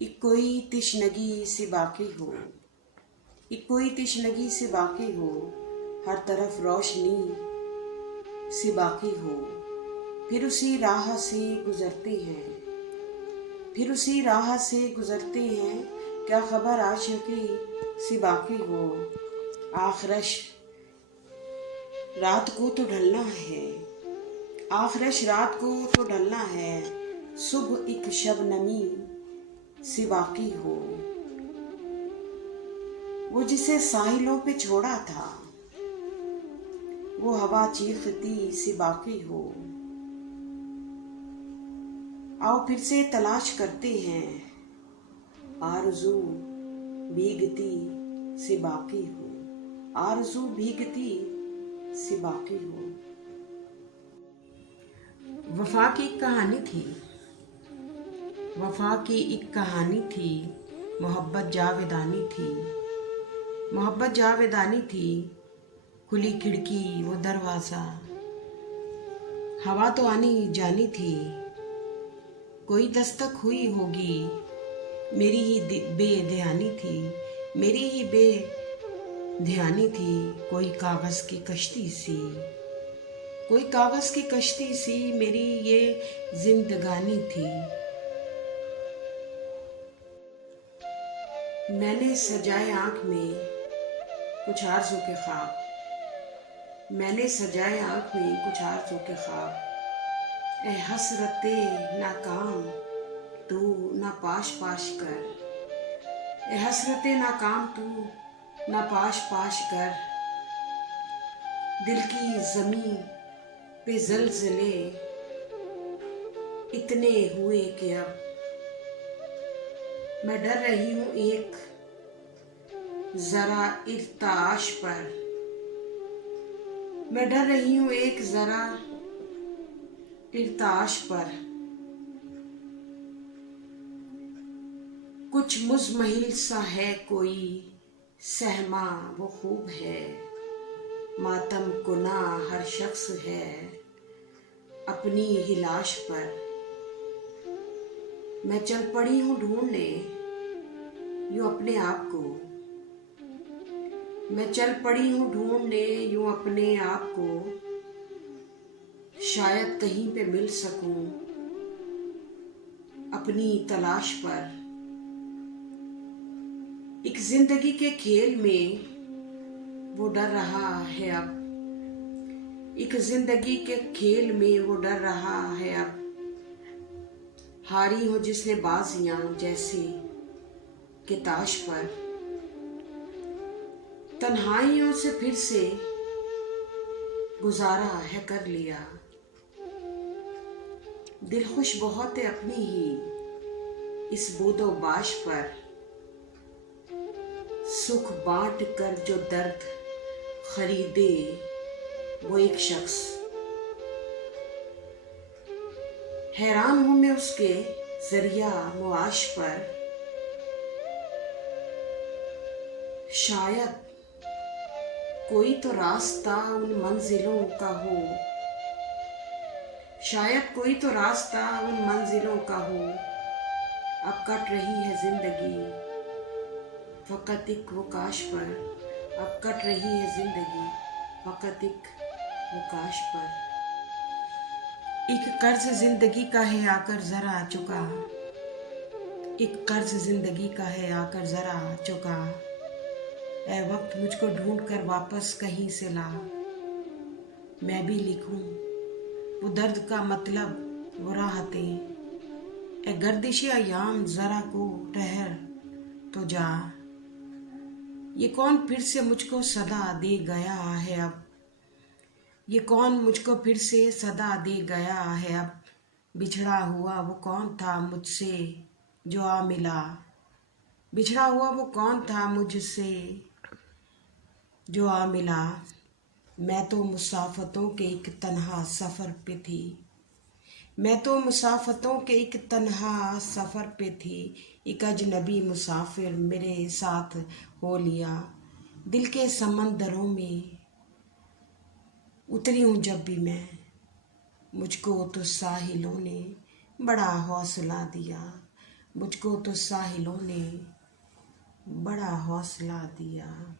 एक कोई तिश्नगी सी बाकी हो, एक कोई तिश्नगी सी बाकी हो, हर तरफ रोशनी सी बाकी हो। फिर उसी राह से गुजरते हैं, फिर उसी राह से गुजरते हैं, क्या खबर आशिकी सी बाकी हो। आखरश रात को तो ढलना है, आखरश रात को तो ढलना है, सुबह एक शबनमी सी बाकी हो। वो जिसे साहिलों पे छोड़ा था, वो हवा चीखती सी बाकी हो। आओ फिर से तलाश करते हैं, आरज़ू भीगती सी बाकी हो, आरज़ू भीगती सी बाकी हो। वफा की एक कहानी थी, वफा की एक कहानी थी, मोहब्बत जावेदानी थी, मोहब्बत जावेदानी थी। खुली खिड़की वो दरवाज़ा, हवा तो आनी जानी थी। कोई दस्तक हुई होगी, मेरी ही बेध्यानी थी, मेरी ही बेध्यानी थी। कोई कागज़ की कश्ती सी, कोई कागज़ की कश्ती सी, मेरी ये जिंदगानी थी। मैंने सजाए आँख में कुछ आरज़ू के ख्वाब, मैंने सजाए आँख में कुछ आरज़ू के ख्वाब। ए हसरते नाकाम तू ना पाश पाश कर, ए हसरते नाकाम तू ना पाश पाश कर। दिल की ज़मीं पे ज़लज़ले इतने हुए कि अब मैं डर रही हूँ एक ज़रा इर्ताश पर, मैं डर रही हूँ एक ज़रा इर्ताश पर। कुछ मुज़महिल सा है कोई सहमा वो खूब है, मातम कुना हर शख्स है अपनी ही लाश पर। मैं चल पड़ी हूँ ढूंढने यूं अपने आप को, मैं चल पड़ी हूँ ढूंढने यूं अपने आप को। शायद कहीं पे मिल सकूं अपनी तलाश पर। एक जिंदगी के खेल में वो डर रहा है अब, एक जिंदगी के खेल में वो डर रहा है अब। हारी हो जिसने बाजियां जैसे के ताश पर, तन्हाइयों से फिर से गुजारा है कर लिया। दिल खुश बहुत है अपनी ही इस बूदो बाश पर, सुख बांट कर जो दर्द खरीदे वो एक शख्स। हैरान हूं मैं उसके जरिया मुआश पर। शायद कोई तो रास्ता उन मंजिलों का हो, शायद कोई तो रास्ता उन मंजिलों का हो। अब कट रही है जिंदगी फकत एक वो काश पर, अब कट रही है जिंदगी फकत एक वो काश पर। एक कर्ज जिंदगी का है आकर जरा चुका, एक कर्ज जिंदगी का है आकर जरा चुका। ऐ वक्त मुझको ढूंढ कर वापस कहीं से ला, मैं भी लिखूं वो दर्द का मतलब वो राहतें। ए गर्दिश अयाम जरा को ठहर तो जा, ये कौन फिर से मुझको सदा दे गया है अब, ये कौन मुझको फिर से सदा दे गया है अब। बिछड़ा हुआ वो कौन था मुझसे जो आ मिला, बिछड़ा हुआ वो कौन था मुझसे जो आ मिला। मैं तो मुसाफतों के एक तन्हा सफ़र पे थी, मैं तो मुसाफतों के एक तन्हा सफ़र पे थी। एक अजनबी मुसाफिर मेरे साथ हो लिया, दिल के समंदरों में उतरी हूँ जब भी मैं। मुझको तो साहिलों ने बड़ा हौसला दिया, मुझको तो साहिलों ने बड़ा हौसला दिया।